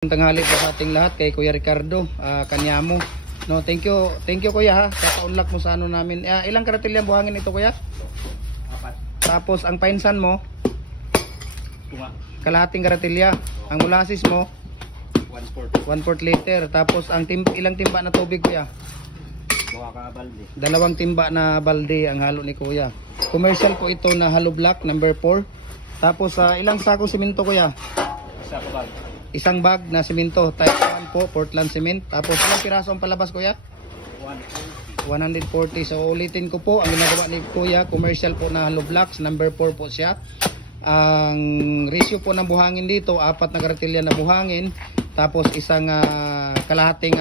Tanghali po sa ating lahat kay Kuya Ricardo Kanyamo. No, thank you kuya ha. Kaka-unlock mo sa ano namin. Ilang karatilya buhangin ito kuya? 4. Tapos ang painsan mo? Kalahating karatilya. Ang molasses mo? 1/4. 1/4 liter. Tapos ang ilang timba na tubig kuya? 2 ka balde. 2 timba na balde ang halo ni kuya. Commercial po ito na hollow block number 4. Tapos ilang sakong simento kuya? Isa ka bag. Isang bag na simento, type 1 po, Portland cement. Tapos ilang piraso ang palabas kuya? 140. So ulitin ko po, ang ginagawa ni kuya, commercial po na hollow blocks, number 4 po siya. Ang ratio po ng buhangin dito, 4 na karatilya na buhangin. Tapos isang kalahating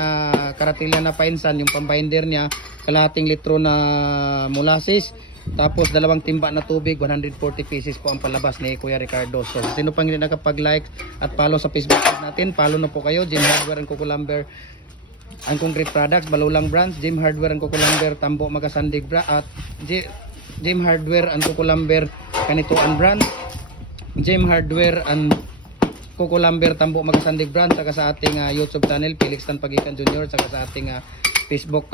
karatilya na painsan, yung pambinder niya, kalahating litro na molasses. Tapos 2 timba na tubig, 140 pieces po ang palabas ni Kuya Ricardo. So sino pang hindi nakapag-like at follow sa Facebook page natin, follow na po kayo. Jim Hardware and Coco Lumber ang concrete products, Balulang branch, Jim Hardware and Coco Lumber, Tambo Magasandig at Jim Hardware and Coco Lumber, Kanituan branch, Jim Hardware and Coco Lumber, Tambo Magasandig branch, saka sa ating YouTube channel, Felix Tan Pagikan Jr., saka sa ating Facebook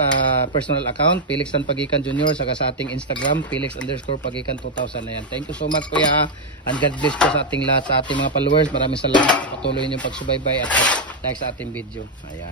personal account, Felix Tan Pagikan Jr., saka sa ating Instagram, Felix_Pagikan 2000 na yan. Thank you so much kuya, and God bless po sa ating lahat, sa ating mga followers. Maraming salamat sa patuloy ninyong pagsubaybay at like sa ating video. Ayan.